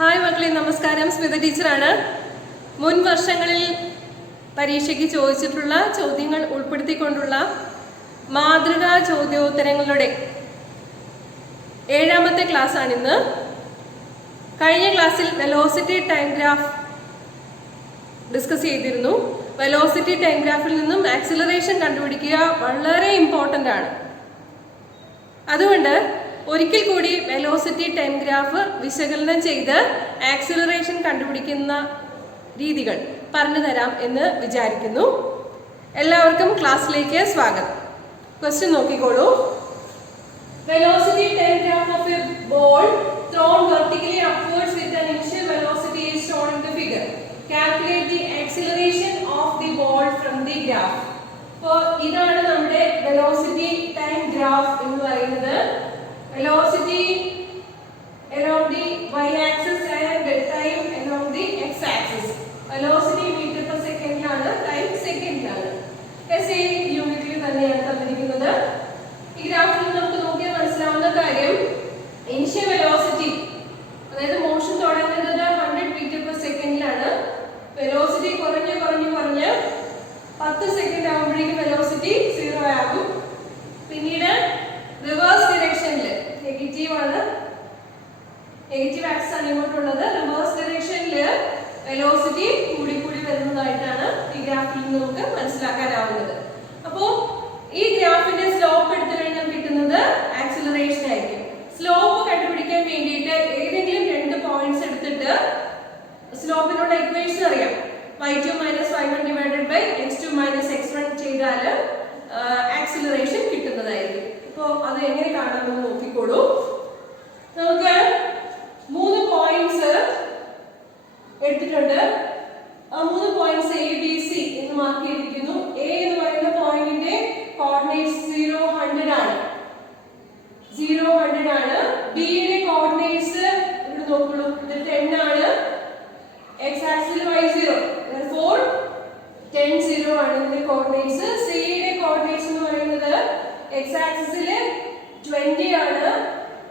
Hi മക്കളെ, നമസ്കാരം. സ്മിത ടീച്ചറാണ്. മുൻ വർഷങ്ങളിൽ പരീക്ഷയ്ക്ക് ചോദിച്ചിട്ടുള്ള ചോദ്യങ്ങൾ ഉൾപ്പെടുത്തിക്കൊണ്ടുള്ള മാതൃകാ ചോദ്യോത്തരങ്ങളുടെ 7ാമത്തെ ക്ലാസ്സാണിന്ന്. കഴിഞ്ഞ ക്ലാസ്സിൽ വെലോസിറ്റി ടൈം ഗ്രാഫ് ഡിസ്കസ് ചെയ്തിരുന്നു. വെലോസിറ്റി ടൈം ഗ്രാഫിൽ നിന്നും ആക്സിലറേഷൻ കണ്ടുപിടിക്കുക വളരെ ഇമ്പോർട്ടൻ്റ് ആണ്. അതുകൊണ്ട് ഒരിക്കൽ കൂടി വെലോസിറ്റി ടൈം ഗ്രാഫ് വിശകലനം ചെയ്ത് ആക്സിലറേഷൻ കണ്ടുപിടിക്കുന്ന രീതികൾ പറഞ്ഞു തരാം എന്ന് വിചാരിക്കുന്നു. എല്ലാവർക്കും ക്ലാസ്സിലേക്ക് സ്വാഗതം. ക്വസ്റ്റ്യൻ നോക്കിക്കോളൂ. Velocity time graph of A ball thrown vertically upwards with an initial velocity is shown in the figure. Calculate the acceleration of the ball from the graph. അപ്പോൾ ഇതാണ് നമ്മുടെ വെലോസിറ്റി ടൈം ഗ്രാഫ് എന്ന് പറയുന്നത്. Velocity along the y-axis and time along the x-axis. Velocity meter per second ലാണ്, time second ലാണ്. SI യൂണിറ്റിൽ തന്നെയാണ് തന്നിരിക്കുന്നത്. ഈ ഗ്രാഫിൽ നമുക്ക് നോക്കിയാൽ മനസ്സിലാവുന്ന കാര്യം, ഇനിഷ്യൽ വെലോസിറ്റി അതായത് മോഷൻ തുടങ്ങുന്നത് 100 മീറ്റർ പെർ സെക്കൻഡിലാണ്. വെലോസിറ്റി കുറഞ്ഞ് 10 സെക്കൻഡ് ആകുമ്പോഴേക്കും വെലോസിറ്റി 0 ആകും. പിന്നീട് റിവേഴ്സ് ഡിറക്ഷനിൽ നെഗറ്റീവ് ആക്സിസ് ആണ് ഇങ്ങോട്ടുള്ളത്. റിവേഴ്സ് ഡയറക്ഷനിൽ വെലോസിറ്റി കൂടി വരുന്നതായിട്ടാണ് ഈ ഗ്രാഫിൽ നിന്ന് നമുക്ക് മനസ്സിലാക്കാനാവുന്നത്. അപ്പോൾ ഈ ഗ്രാഫിന്റെ സ്ലോപ്പ് എടുത്തു കഴിഞ്ഞാൽ കിട്ടുന്നത് ആക്സിലറേഷൻ ആയിരിക്കും. സ്ലോപ്പ് കണ്ടുപിടിക്കാൻ വേണ്ടിയിട്ട് ഏതെങ്കിലും 2 പോയിന്റ്സ് എടുത്തിട്ട് സ്ലോപ്പിനുള്ള ഇക്വേഷൻ അറിയാം. y2 - y1 / x2 - x1 ചെയ്താൽ ആക്സിലറേഷൻ കിട്ടുന്നതായിരിക്കും. അപ്പോൾ അത് എങ്ങനെ കാണാമെന്ന് നോക്കിക്കോളൂ. നമുക്ക് 3 പോയിന്റ്സ് എടുത്തിട്ടുണ്ട്. ആ 3 പോയിന്റ്സ് എ ബി സി എന്ന് മാർക്ക് ചെയ്തിരിക്കുന്നു. എ എന്ന് പറയുന്ന പോയിന്റിന്റെ കോർഡിനേറ്റ്സ് 0 100 ആണ്. ബി യുടെ കോർഡിനേറ്റ്സ് ഇവിടെ നോക്കൂ, ഇത് 10 ആണ്. എക്സ് ആക്സിൽ y0, therefore 10 0 ആണ് ഇതിന്റെ കോർഡിനേറ്റ്സ്. സി യുടെ കോർഡിനേറ്റ്സ് എന്ന് പറയുന്നത് എക്സ് ആക്സിസിൽ 20 ആണ്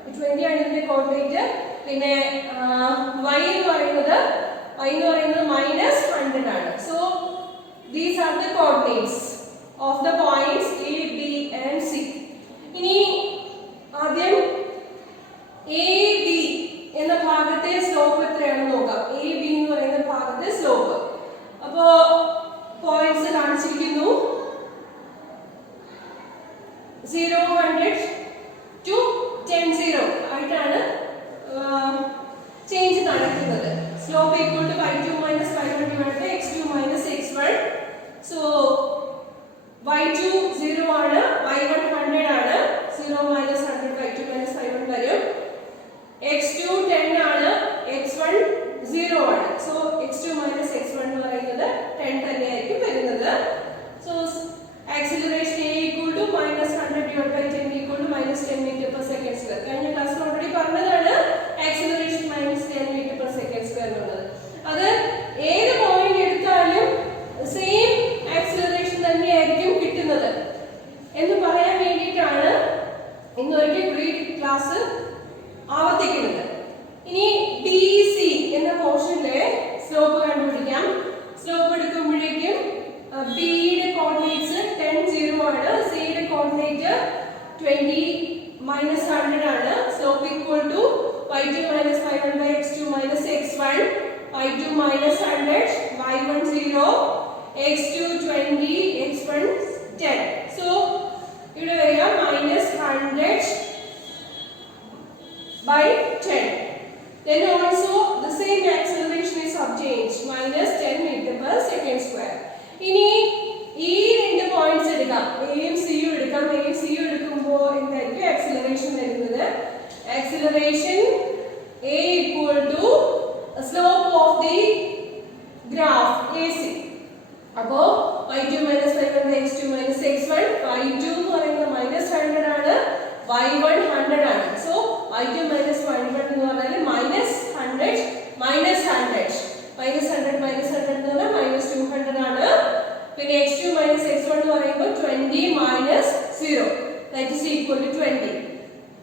ഇതിന്റെ കോർഡിനേറ്റ്. പിന്നെ y എന്ന് പറയുന്നത് -100 ആണ്. So these are the coordinates of the points A B and C. ഇനി ആദ്യം എ ബി എന്ന ഭാഗത്തെ സ്ലോപ്പ് എത്രയാണെന്ന് നോക്കാം. എ ബി എന്ന് പറയുന്ന ഭാഗത്തെ സ്ലോപ്പ് അപ്പോ പോയിന്റ്സ് കാണിച്ചിരിക്കുന്നു. 0 100 to 10 0 ആയിട്ടാണ് ചേഞ്ച് നടക്കുന്നത്. Slope equal to y2 - y1 / x2 - x1. So y2 0 ആണ്, y1 100 ആണ്. 0 - 100 y2 - y1 വരും. x2 10 ആണ്, x1 0 ആണ്. സോ x2 - x1 എന്ന് പറയുന്നത് 10 തന്നെയായിരിക്കും വരുന്നത്. So acceleration A equal to -100 / 10 equal to -10 meter per second square. കഴിഞ്ഞ ക്ലാസ്സിൽ ഓൾറെഡി പറഞ്ഞതാണ് acceleration -10 meter per second square എന്നുള്ളത്. അത് ഏത് പോയിന്റ് എടുത്താലും സെയിം ആക്സിലറേഷൻ തന്നെയായിരിക്കും കിട്ടുന്നത് എന്ന് പറയാൻ വേണ്ടിയിട്ടാണ് ഇന്നൊരിക്കൽ കൂടി ക്ലാസ് ആവർത്തിക്കുന്നത്. ഇനി ബി സി എന്ന പോർഷനിലെ സ്ലോപ്പ് കണ്ടുപിടിക്കാം. സ്ലോപ്പ് എടുക്കുമ്പോഴേക്കും ബി യുടെ കോർഡിനേറ്റ്സ് 10 0 ആണ്. സി യുടെ കോർഡിനേറ്റ് 20 - 100 ആണ്. Slope equal to y2 - y1 / x2 - x1. y2 - 100, y1 0, x2 20, x1 10. So ഇവിടെ വരിക -100 by 10. Then also the same acceleration is obtained, -10 meter per second square. ഇനി ഈ 2 പോയിന്റ്സ് എടുക്കാം, എയും സിയും എടുക്കാം. എയും സിയും എടുക്കുമ്പോൾ എന്തായിരിക്കും ആക്സിലറേഷൻ വരുന്നത്? Acceleration A equal to slope of the graph AC. അപ്പോൾ y2 - y1 / x2 - x1. y2 എന്ന് പറയുന്നത് -100 ആണ്, y1 100 ആണ്. സോ y2 - y1 എന്ന് പറഞ്ഞാൽ -100 എന്ന് പറഞ്ഞാൽ -200 ആണ്. പിന്നെ x2 - x1 എന്ന് പറയുമ്പോൾ 20 - 0, that is equal to 20.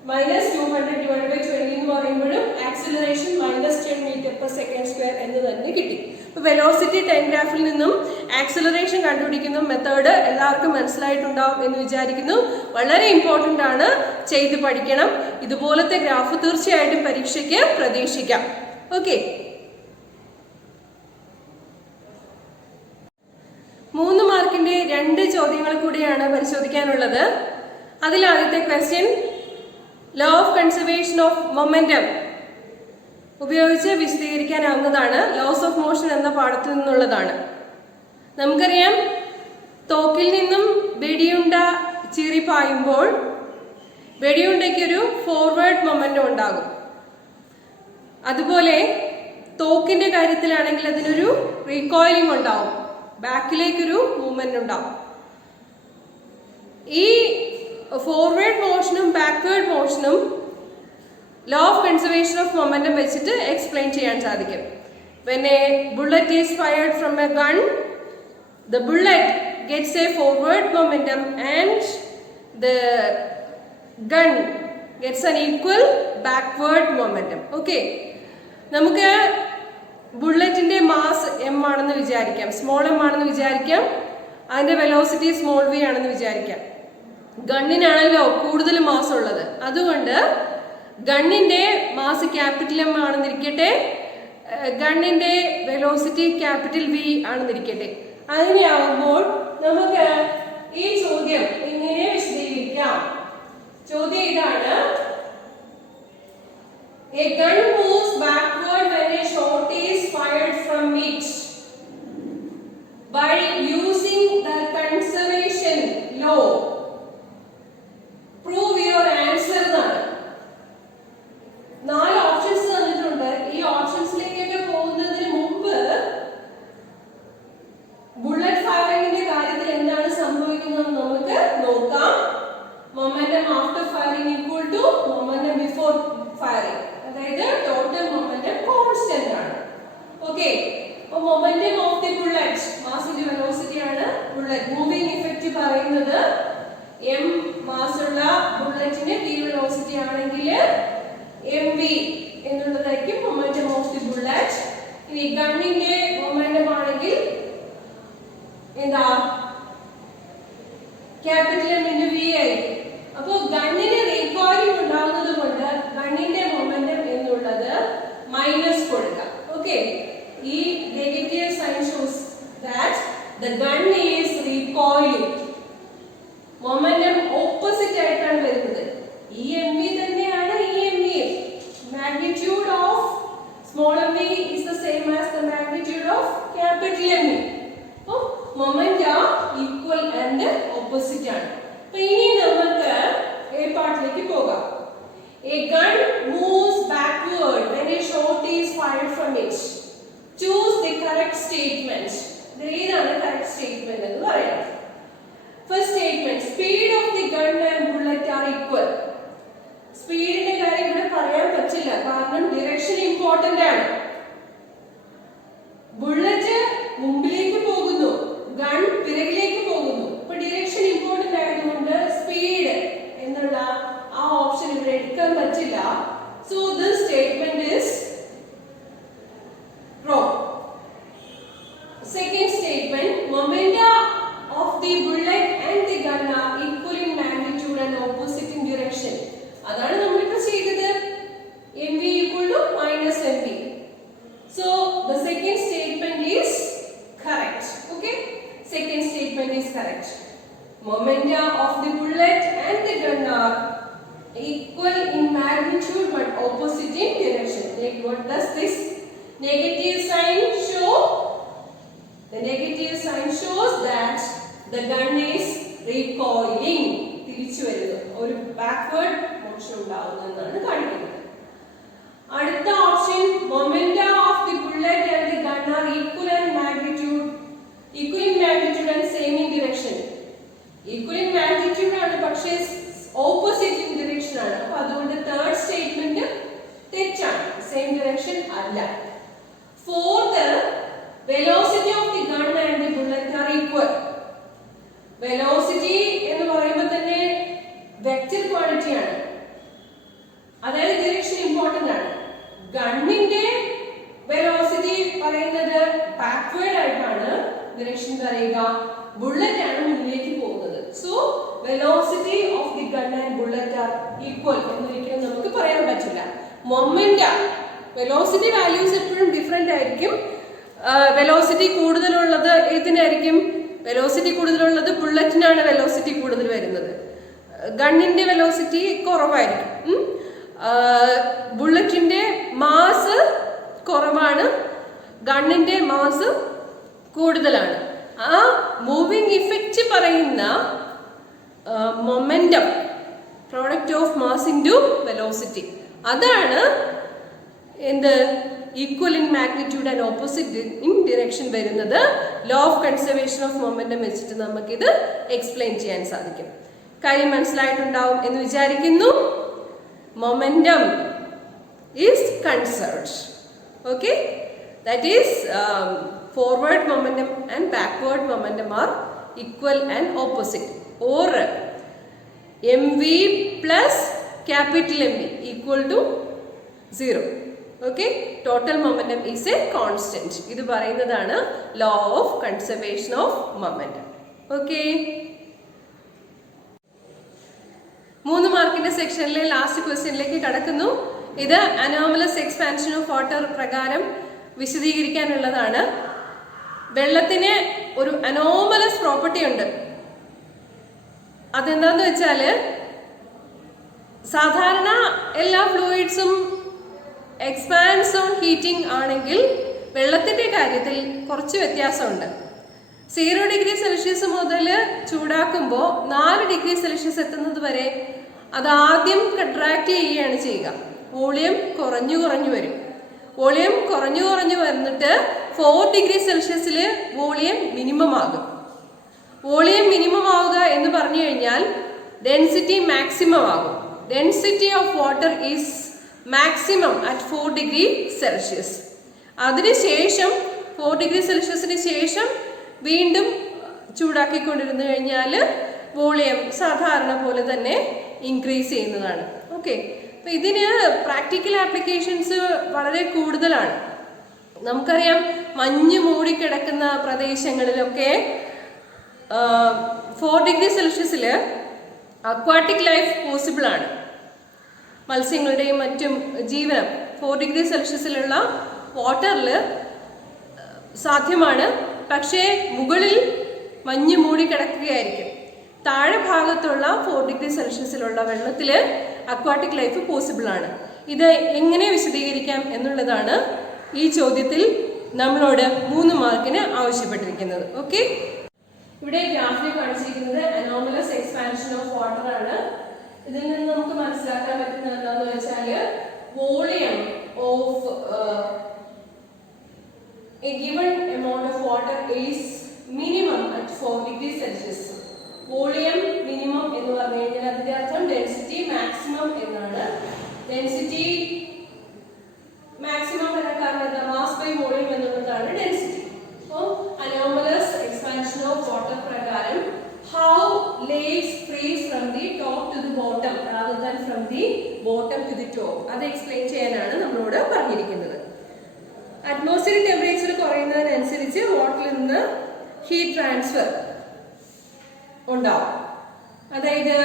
-200 / 20 എന്ന് പറയുമ്പോഴും ആക്സിലറേഷൻ -10 meter m/s² എന്ന് തന്നെ കിട്ടി. അപ്പോൾ വെലോസിറ്റി ടൈം ഗ്രാഫിൽ നിന്നും ആക്സിലറേഷൻ കണ്ടുപിടിക്കുന്ന മെത്തേഡ് എല്ലാവർക്കും മനസ്സിലായിട്ടുണ്ടാവും എന്ന് വിചാരിക്കുന്നു. വളരെ ഇമ്പോർട്ടൻ്റ് ആണ്, ചെയ്ത് പഠിക്കണം. ഇതുപോലത്തെ ഗ്രാഫ് തീർച്ചയായിട്ടും പരീക്ഷയ്ക്ക് പ്രതീക്ഷിക്കാം. ഓക്കെ, 3 മാർക്കിന്റെ 2 ചോദ്യങ്ങൾ കൂടിയാണ് പരിശോധിക്കാനുള്ളത്. അതിൽ ആദ്യത്തെ question law of conservation of momentum ഉപയോഗിച്ച് വിശദീകരിക്കാനാവുന്നതാണ്. ലോസ് ഓഫ് മോഷൻ എന്ന പാഠത്തിൽ നിന്നുള്ളതാണ്. നമുക്കറിയാം, തോക്കിൽ നിന്നും വെടിയുണ്ട ചീറിപ്പായുമ്പോൾ വെടിയുണ്ടയ്ക്കൊരു ഫോർവേഡ് മൊമെന്റം ഉണ്ടാകും. അതുപോലെ തോക്കിന്റെ കാര്യത്തിലാണെങ്കിൽ അതിനൊരു റീകോയിലിംഗ് ഉണ്ടാവും, ബാക്കിലേക്കൊരു മൂവ്മെന്റ് ഉണ്ടാവും. ഈ ഫോർവേഡ് മോഷനും ബാക്ക്വേർഡ് മോഷനും law of conservation of momentum വെച്ചിട്ട് എക്സ്പ്ലെയിൻ ചെയ്യാൻ സാധിക്കും. When a bullet is fired from a gun, the bullet gets a forward momentum and the gun gets an equal backward momentum. Okay, നമുക്ക് ബുള്ളറ്റിന്റെ mass m ആണെന്ന് വിചാരിക്കാം, small m ആണെന്ന് വിചാരിക്കാം. അതിന്റെ velocity small v ആണെന്ന് വിചാരിക്കാം. ഗണ്ണിനാണല്ലോ കൂടുതൽ മാസ് ഉള്ളത്, അതുകൊണ്ട് ഗണ്ണിന്റെ മാസ് ക്യാപിറ്റൽ M ആണെന്നിരിക്കട്ടെ, ഗണ്ണിന്റെ വെലോസിറ്റി ക്യാപിറ്റൽ V ആണെന്നിരിക്കട്ടെ. അങ്ങനെയാവുമ്പോൾ നമുക്ക് ഈ ചോദ്യം എങ്ങനെ വിശദീകരിക്കാം? ചോദ്യം ഇതാണ്: A gun moves backward when a shot is fired from it by using the conservation law. Prove your answer എന്നാണ്. 4 ഓപ്ഷൻസ് തന്നിട്ടുണ്ട്. ഈ ഓപ്ഷൻസിലേക്കൊക്കെ പോകുന്നതിന് മുമ്പ് ബുള്ളറ്റ് ഫയറിംഗിന്റെ കാര്യത്തിൽ എന്താണ് സംഭവിക്കുന്നത് നമുക്ക് നോക്കാം. Momentum after firing equal to momentum before firing, അതായത് ടോട്ടൽ മൊമെന്റം കോൺസ്റ്റന്റ് ആണ്. ഓക്കെ, അപ്പോൾ momentum of the bullet, mass into velocity ആണ് ബുള്ളറ്റ് മൂവിംഗ് ഇഫക്റ്റ് പറയുന്നത്. m മാസ് ഉള്ള ബുള്ളറ്റിന് v വെലോസിറ്റി ആണെങ്കിൽ mv എന്നുള്ളതായിരിക്കും മൊമെന്റം ഓഫ് ദി ബുള്ളറ്റ്. ഇനി ഗണ്ണിന്റെ മൊമെന്റം ആണെങ്കിൽ എന്താ, ക്യാപിറ്റൽ M ഇൻടു v ആയിരിക്കും. അപ്പോൾ ഗണ്ണിന് റീകോയിലിംഗ് ഉണ്ടാവുന്നത് കൊണ്ട് ഗണ്ണിന്റെ മൊമെന്റം എന്നുള്ളത് മൈനസ് കൊടുക്കാം. ഓക്കെ, ഈ negative sign shows that the gun is recoiling. Momentum opposite ആയിട്ടാണ് വരുന്നത്. ഈ mv തന്നെയാണ് ഈ mv. Magnitude of small mv is the same as the magnitude of capital mv. അപ്പോൾ മൊമെന്റം ഈക്വൽ ആൻഡ് ഓപ്പോസിറ്റ് ആണ്. അപ്പോൾ ഇനി നമുക്ക് A പാർട്ടിലേക്ക് പോകാം. A gun moves backward when a shot is fired from it. Choose the correct statement. ഏതാണ് correct statement എന്ന് പറയാം. First statement: speed of the gun and bullet are equal. സ്പീഡിന്റെ കാര്യം ഇവിടെ പറയാൻ പറ്റില്ല, കാരണം ഡിറക്ഷൻ ഇമ്പോർട്ടന്റ് ആണ്. ബുള്ളറ്റ് മുമ്പിലേക്ക് പോകുന്നു, ഗൺ പിറകിലേക്ക് പോകുന്നു. അപ്പൊ ഡിറക്ഷൻ ഇമ്പോർട്ടന്റ് ആയതുകൊണ്ട് സ്പീഡ് എന്നുള്ള ആ ഓപ്ഷൻ ഇവിടെ എടുക്കാൻ പറ്റില്ല. So this statement is wrong. Second statement: momentum of the bullet and the gun are equal in magnitude and opposite in direction. അതാണ് നമ്മൾ ഇപ്പോൾ ചെയ്തത്. mv equal to minus mv. So the second statement is correct. Okay, second statement is correct. Momentum of the bullet and the gun are equal in magnitude but opposite in direction. Like what does this negative sign show? The negative sign shows that the gun is recoiling. തിരിച്ചു വരുന്നു, ഒരു backward motion ഉണ്ടാവുന്നതാണ് കാണിക്കുന്നത്. അടുത്ത option: momentum of the bullet and the gun are equal in magnitude and same in direction. Equal in magnitude ആണ്, പക്ഷേ opposite in direction ആണ്. അപ്പോൾ അതുകൊണ്ട് തേർഡ് സ്റ്റേറ്റ്മെന്റ് തെറ്റാണ്, സെയിം ഡയറക്ഷൻ അല്ല. Fourth: velocity of the gun and the bullet are equal. Velocity എന്ന് പറയുമ്പോൾ തന്നെ വെക്റ്റർ ക്വാണ്ടിറ്റി ആണ്, അതായത് ഡിറക്ഷൻ ഇമ്പോർട്ടന്റ് ആണ്. ഗണ്ണിന്റെ പറയുന്നത് ബാക്ക്വേർഡ് ആയിട്ടാണ് ഡിറക്ഷൻ പറയുക, ബുള്ളറ്റ് ആണ് മുന്നിലേക്ക് പോകുന്നത്. So velocity of the gun and bullet are equal എന്നൊരിക്കലും നമുക്ക് പറയാൻ പറ്റില്ല. മൊമെന്റം വെലോസിറ്റി വാല്യൂസ് എപ്പോഴും ഡിഫറെന്റ് ആയിരിക്കും. വെലോസിറ്റി കൂടുതലുള്ളത് ഏതിനായിരിക്കും? വെലോസിറ്റി കൂടുതലുള്ളത് ബുള്ളറ്റിനാണ് വെലോസിറ്റി കൂടുതൽ വരുന്നത്. ഗണ്ണിന്റെ വെലോസിറ്റി കുറവായിരിക്കും. ബുള്ളറ്റിന്റെ മാസ് കുറവാണ്, ഗണ്ണിന്റെ മാസ് കൂടുതലാണ്. ആ മൂവിങ് ഇഫക്റ്റ് പറയുന്ന momentum product of mass into velocity, അതാണ് എന്ത് equal in magnitude and opposite in direction വരുന്നത്. Law of conservation of momentum വെച്ചിട്ട് നമുക്കിത് എക്സ്പ്ലെയിൻ ചെയ്യാൻ സാധിക്കും. കാര്യം മനസ്സിലായിട്ടുണ്ടാവും എന്ന് വിചാരിക്കുന്നു. Momentum is conserved. Okay, that is forward momentum and backward momentum are equal and opposite, or mv plus capital MV equal to 0. Okay, total momentum is a constant. ഇത് പറയുന്നതാണ് law of conservation of momentum. Okay, 3 മാർക്കിന്റെ സെക്ഷനിലെ last ക്വസ്റ്റ്യനിലേക്ക് കടക്കുന്നു. ഇത് anomalous expansion of water പ്രകാരം വിശദീകരിക്കാനുള്ളതാണ്. വെള്ളത്തിന് ഒരു anomalous property ഉണ്ട്. അതെന്താന്ന് വെച്ചാല്, സാധാരണ എല്ലാ ഫ്ലൂയിഡ്സും എക്സ്പാൻസ് ഓൺ ഹീറ്റിംഗ് ആണെങ്കിൽ വെള്ളത്തിന്റെ കാര്യത്തിൽ കുറച്ച് വ്യത്യാസമുണ്ട്. 0 ഡിഗ്രി സെൽഷ്യസ് മുതൽ ചൂടാക്കുമ്പോൾ 4 ഡിഗ്രി സെൽഷ്യസ് എത്തുന്നത് വരെ അത് ആദ്യം കൺട്രാക്ട് ചെയ്യുകയാണ് ചെയ്യുക. വോളിയം കുറഞ്ഞു കുറഞ്ഞു വരും. വോളിയം കുറഞ്ഞു കുറഞ്ഞു വന്നിട്ട് 4 ഡിഗ്രി സെൽഷ്യസിൽ വോളിയം മിനിമം ആകും. വോളിയം മിനിമം ആവുക എന്ന് പറഞ്ഞു കഴിഞ്ഞാൽ ഡെൻസിറ്റി മാക്സിമം ആകും. Density of water is maximum at 4 degree Celsius. അതിനുശേഷം 4 ഡിഗ്രി സെൽഷ്യസിന് ശേഷം വീണ്ടും ചൂടാക്കിക്കൊണ്ടിരുന്നു കഴിഞ്ഞാൽ വോളിയം സാധാരണ പോലെ തന്നെ ഇൻക്രീസ് ചെയ്യുന്നതാണ്. ഓക്കെ, അപ്പൊ ഇതിന് പ്രാക്ടിക്കൽ ആപ്ലിക്കേഷൻസ് വളരെ കൂടുതലാണ്. നമുക്കറിയാം, മഞ്ഞ് മൂടിക്കിടക്കുന്ന പ്രദേശങ്ങളിലൊക്കെ 4 ഡിഗ്രി സെൽഷ്യസിൽ അക്വാട്ടിക് ലൈഫ് പോസിബിൾ ആണ്. മത്സ്യങ്ങളുടെയും മറ്റും ജീവനം 4 ഡിഗ്രി സെൽഷ്യസിലുള്ള വാട്ടറിൽ സാധ്യമാണ്. പക്ഷേ മുകളിൽ മഞ്ഞ് മൂടിക്കിടക്കുകയായിരിക്കും. താഴെ ഭാഗത്തുള്ള 4 ഡിഗ്രി സെൽഷ്യസിലുള്ള വെള്ളത്തിൽ അക്വാട്ടിക് ലൈഫ് പോസിബിൾ ആണ്. ഇത് എങ്ങനെ വിശദീകരിക്കാം എന്നുള്ളതാണ് ഈ ചോദ്യത്തിൽ നമ്മളോട് 3 മാർക്കിന് ആവശ്യപ്പെട്ടിരിക്കുന്നത്. ഓക്കെ, ഇവിടെ ഗ്രാഫിൽ കാണിച്ചിരിക്കുന്നത് അനോമലസ് എക്സ്പാൻഷൻ ഓഫ് വാട്ടർ ആണ്. ഇതിൽ നിന്ന് നമുക്ക് മനസ്സിലാക്കാൻ പറ്റുന്നത് എന്താണെന്ന് വെച്ചാൽ, volume of a given amount of water is minimum at 4 degrees Celsius. Volume minimum എന്ന് പറഞ്ഞു കഴിഞ്ഞാൽ അതിന്റെ അർത്ഥം ഡെൻസിറ്റി മാക്സിമം എന്നാണ്. ഡെൻസിറ്റി മാക്സിമം വരാൻ കാരണം എന്താ? മാസ് ബൈ വോളിയം എന്നുള്ളതാണ് ഡെൻസിറ്റി. അപ്പോൾ അനോമലസ് എക്സ്പാൻഷൻ ഓഫ് വാട്ടർ പ്രകാരം how lakes freeze from the top to the bottom rather than from the bottom to the top, അത് എക്സ്പ്ലെയിൻ ചെയ്യാനാണ് നമ്മളോട് പറഞ്ഞിരിക്കുന്നത്. അറ്റ്മോസ്ഫിയറിക് ടെമ്പറേച്ചർ കുറയുന്നതിനനുസരിച്ച് വാട്ടറിൽ നിന്ന് ഹീറ്റ് ട്രാൻസ്ഫർ ഉണ്ടാവും. അതായത്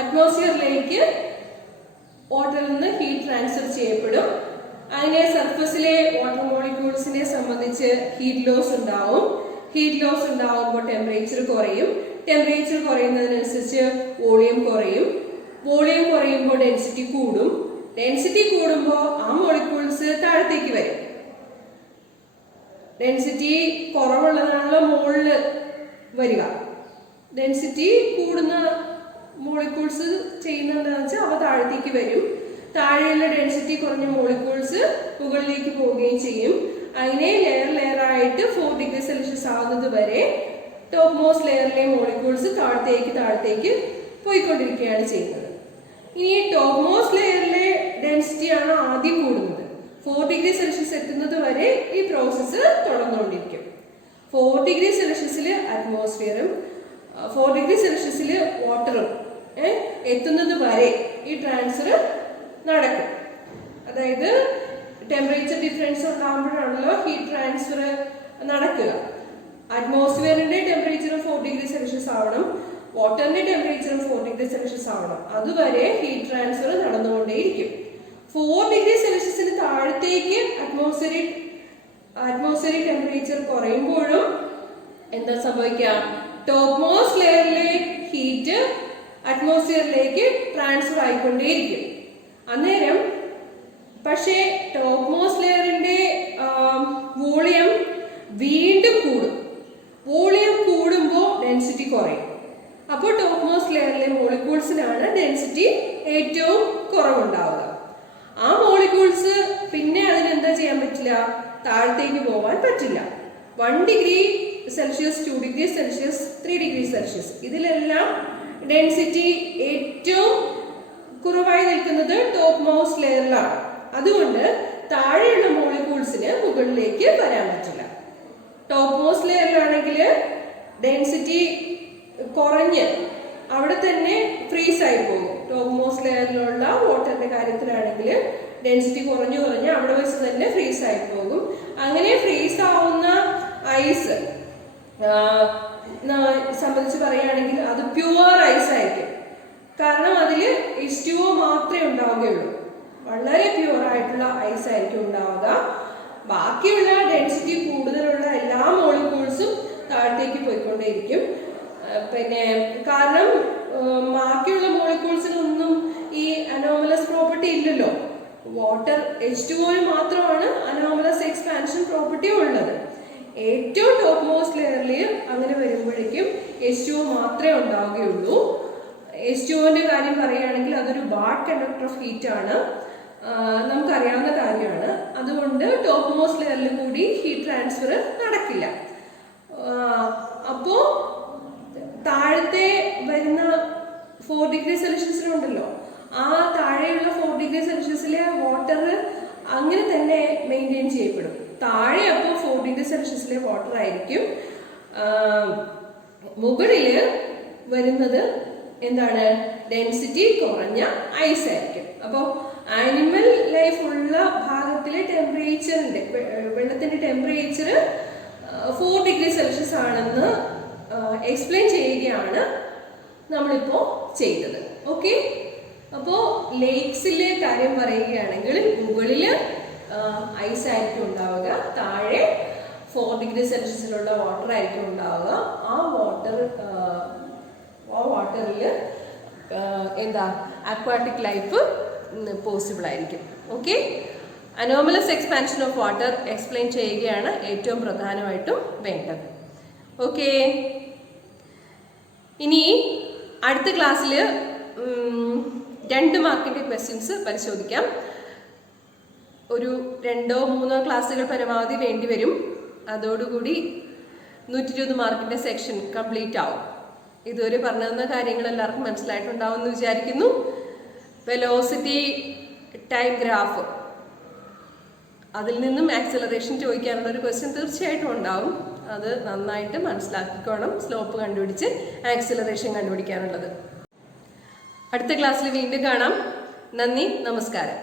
അറ്റ്മോസ്ഫിയറിലേക്ക് വാട്ടറിൽ നിന്ന് ഹീറ്റ് ട്രാൻസ്ഫർ ചെയ്യപ്പെടും. അതിനെ സർഫസിലെ വാട്ടർ മോളിക്യൂൾസിനെ സംബന്ധിച്ച് ഹീറ്റ് ലോസ് ഉണ്ടാവും. ഹീറ്റ് ലോസ് ഉണ്ടാവുമ്പോൾ ടെമ്പറേച്ചർ കുറയും. ടെമ്പറേച്ചർ കുറയുന്നതിനനുസരിച്ച് വോളിയം കുറയും. വോളിയം കുറയുമ്പോൾ ഡെൻസിറ്റി കൂടും. ഡെൻസിറ്റി കൂടുമ്പോൾ ആ മോളിക്യൂൾസ് താഴത്തേക്ക് വരും. ഡെൻസിറ്റി കുറവുള്ളതാണല്ലോ മുകളിൽ വരിക. ഡെൻസിറ്റി കൂടുന്ന മോളിക്യൂൾസ് ചെയ്യുന്നതെന്ന് വെച്ചാൽ അവ താഴത്തേക്ക് വരും. താഴെയുള്ള ഡെൻസിറ്റി കുറഞ്ഞ മോളിക്യൂൾസ് മുകളിലേക്ക് പോവുകയും ചെയ്യും. അതിനെ ലെയർ ആയിട്ട് 4 ഡിഗ്രി സെൽഷ്യസ് ആകുന്നത് വരെ ടോപ്പ് മോസ്റ്റ് ലെയറിലെ മോളിക്യൂൾസ് താഴത്തേക്ക് പോയിക്കൊണ്ടിരിക്കുകയാണ് ചെയ്യുന്നത്. ഇനി ടോപ്പ് മോസ്റ്റ് ലെയറിലെ ഡെൻസിറ്റി ആണ് ആദ്യം കൂടുന്നത്. 4 ഡിഗ്രി സെൽഷ്യസ് എത്തുന്നത് വരെ ഈ പ്രോസസ്സ് തുടർന്നുകൊണ്ടിരിക്കും. 4 ഡിഗ്രി സെൽഷ്യസിൽ അറ്റ്മോസ്ഫിയറും 4 ഡിഗ്രി സെൽഷ്യസിൽ വാട്ടറും എത്തുന്നത് വരെ ഈ ട്രാൻസ്ഫർ നടക്കും. അതായത് ടെമ്പറേച്ചർ ഡിഫറൻസ് ഉണ്ടാകുമ്പോഴാണല്ലോ ഹീറ്റ് ട്രാൻസ്ഫർ നടക്കുക. അറ്റ്മോസ്ഫിയറിന്റെ ടെമ്പറേച്ചർ 4 ഡിഗ്രി സെൽഷ്യസ് ആവണം, വാട്ടറിന്റെ ടെമ്പറേച്ചറും 4 ഡിഗ്രി സെൽഷ്യസ് ആവണം. അതുവരെ ഹീറ്റ് ട്രാൻസ്ഫർ നടന്നുകൊണ്ടേയിരിക്കും. 4 ഡിഗ്രി സെൽഷ്യസിന് താഴത്തേക്ക് അറ്റ്മോസ്ഫിയറിക് ടെമ്പറേച്ചർ കുറയുമ്പോഴും എന്താ സംഭവിക്കുക? ടോപ്പ് മോസ്റ്റ് ലെയറിലെ ഹീറ്റ് അറ്റ്മോസ്ഫിയറിലേക്ക് ട്രാൻസ്ഫർ ആയിക്കൊണ്ടേയിരിക്കും. അന്നേരം പക്ഷേ ടോപ്പ് മോസ്റ്റ് ലെയറിന്റെ വോളിയം വീണ്ടും കൂടും. വോളിയം കൂടുമ്പോൾ ഡെൻസിറ്റി കുറയും. അപ്പോൾ ടോപ്പ് മോസ്റ്റ് ലെയറിലെ മോളിക്യൂൾസിനാണ് ഡെൻസിറ്റി ഏറ്റവും കുറവുണ്ടാവുക. ആ മോളിക്യൂൾസ് പിന്നെ അതിനെന്താ ചെയ്യാൻ പറ്റില്ല? താഴത്തേക്ക് പോകാൻ പറ്റില്ല. 1 degree Celsius, 2 degree Celsius, 3 degree Celsius ഇതിലെല്ലാം ഡെൻസിറ്റി ഏറ്റവും കുറവായി നിൽക്കുന്നത് ടോപ്പ് മോസ്റ്റ് ലെയറിലാണ്. അതുകൊണ്ട് താഴെയുള്ള മോളിക്യൂൾസിന് മുകളിലേക്ക് വരാൻ പറ്റില്ല. ടോപ്പ് മോസ്റ്റ് ലെയറിലാണെങ്കിൽ ഡെൻസിറ്റി കുറഞ്ഞ് അവിടെ തന്നെ ഫ്രീസ് ആയി പോകും. ടോപ്പ് മോസ്റ്റ് ലെയറിലുള്ള വാട്ടറിന്റെ കാര്യത്തിലാണെങ്കിൽ ഡെൻസിറ്റി കുറഞ്ഞു അവിടെ വെച്ച് തന്നെ ഫ്രീസ് ആയി പോകും. അങ്ങനെ ഫ്രീസ് ആവുന്ന ഐസ് സംബന്ധിച്ച് പറയുകയാണെങ്കിൽ അത് പ്യുവർ ഐസ് ആയിരിക്കും. കാരണം അതിൽ H2O മാത്രമേ ഉണ്ടാവുകയുള്ളൂ. വളരെ പ്യുവർ ആയിട്ടുള്ള ഐസ് ആയിരിക്കും ഉണ്ടാവുക. ബാക്കിയുള്ള ഡെൻസിറ്റി കൂടുതലുള്ള എല്ലാ മോളിക്യൂൾസും താഴത്തേക്ക് പോയിക്കൊണ്ടേയിരിക്കും. പിന്നെ കാരണം ബാക്കിയുള്ള മോളിക്യൂൾസിനൊന്നും ഈ അനോമലസ് പ്രോപ്പർട്ടി ഇല്ലല്ലോ. വാട്ടർ H2O മാത്രമാണ് അനോമലസ് എക്സ്പാൻഷൻ പ്രോപ്പർട്ടി ഉള്ളത്. ഏറ്റവും ടോപ്പ് മോസ്റ്റ് ലെയറിൽ അങ്ങനെ വരുമ്പോഴേക്കും H2O മാത്രമേ ഉണ്ടാവുകയുള്ളൂ. H2Oന്റെ കാര്യം പറയുകയാണെങ്കിൽ അതൊരു ബാഡ് കണ്ടക്ടർ ഓഫ് ഹീറ്റ് ആണ്, നമുക്കറിയാവുന്ന കാര്യമാണ്. അതുകൊണ്ട് ടോപ്പ് മോസ്റ്റ് ലെയറിൽ കൂടി ഹീറ്റ് ട്രാൻസ്ഫർ നടക്കില്ല. അപ്പോൾ താഴത്തെ വരുന്ന 4 ഡിഗ്രി സെൽഷ്യസിലുണ്ടല്ലോ, ആ താഴെയുള്ള 4 ഡിഗ്രി സെൽഷ്യസിലെ വാട്ടർ അങ്ങനെ തന്നെ മെയിൻറ്റെയിൻ ചെയ്യപ്പെടും. താഴെ അപ്പോൾ 4 ഡിഗ്രി സെൽഷ്യസിലെ വാട്ടർ ആയിരിക്കും. മുകളിൽ വരുന്നത് എന്താണ്? ഡെൻസിറ്റി കുറഞ്ഞ ഐസ് ആയിരിക്കും. അപ്പോൾ ആനിമൽ ലൈഫ് ഉള്ള ഭാഗത്തിലെ ടെമ്പറേച്ചറിന്റെ വെള്ളത്തിന്റെ ടെമ്പറേച്ചർ 4 ഡിഗ്രി സെൽഷ്യസ് ആണെന്ന് എക്സ്പ്ലെയിൻ ചെയ്യുകയാണ് നമ്മളിപ്പോൾ ചെയ്തത്. ഓക്കെ, അപ്പോൾ ലേക്സിലെ കാര്യം പറയുകയാണെങ്കിൽ മുകളിൽ ഐസ് ആയിരിക്കും ഉണ്ടാവുക, താഴെ 4 ഡിഗ്രി സെൽഷ്യസിലുള്ള വാട്ടർ ആയിരിക്കും ഉണ്ടാവുക. ആ വാട്ടറിൽ എന്താ അക്വാട്ടിക് ലൈഫ് പോസിബിൾ ആയിരിക്കും. Okay, anomalous expansion of water explain ചെയ്യുകയാണ് ഏറ്റവും പ്രധാനമായിട്ടും വേണ്ടത്. ഓക്കെ, ഇനി അടുത്ത ക്ലാസ്സിൽ 2 മാർക്കിൻ്റെ ക്വസ്റ്റ്യൻസ് പരിശോധിക്കാം. ഒരു 2-3 ക്ലാസ്സുകൾ പരമാവധി വേണ്ടി വരും. അതോടുകൂടി 120 മാർക്കിൻ്റെ സെക്ഷൻ കംപ്ലീറ്റ് ആവും. ഇതുവരെ പറഞ്ഞു തന്ന കാര്യങ്ങൾ എല്ലാവർക്കും മനസ്സിലായിട്ടുണ്ടാവും എന്ന് വിചാരിക്കുന്നു. വെലോസിറ്റി ടൈം ഗ്രാഫ്, അതിൽ നിന്നും ആക്സിലറേഷൻ ചോദിക്കാനുള്ള ഒരു ക്വസ്റ്റ്യൻ തീർച്ചയായിട്ടും ഉണ്ടാവും. അത് നന്നായിട്ട് മനസ്സിലാക്കിക്കോണം, സ്ലോപ്പ് കണ്ടുപിടിച്ച് ആക്സിലറേഷൻ കണ്ടുപിടിക്കാനുള്ളത്. അടുത്ത ക്ലാസ്സിൽ വീണ്ടും കാണാം. നന്ദി, നമസ്കാരം.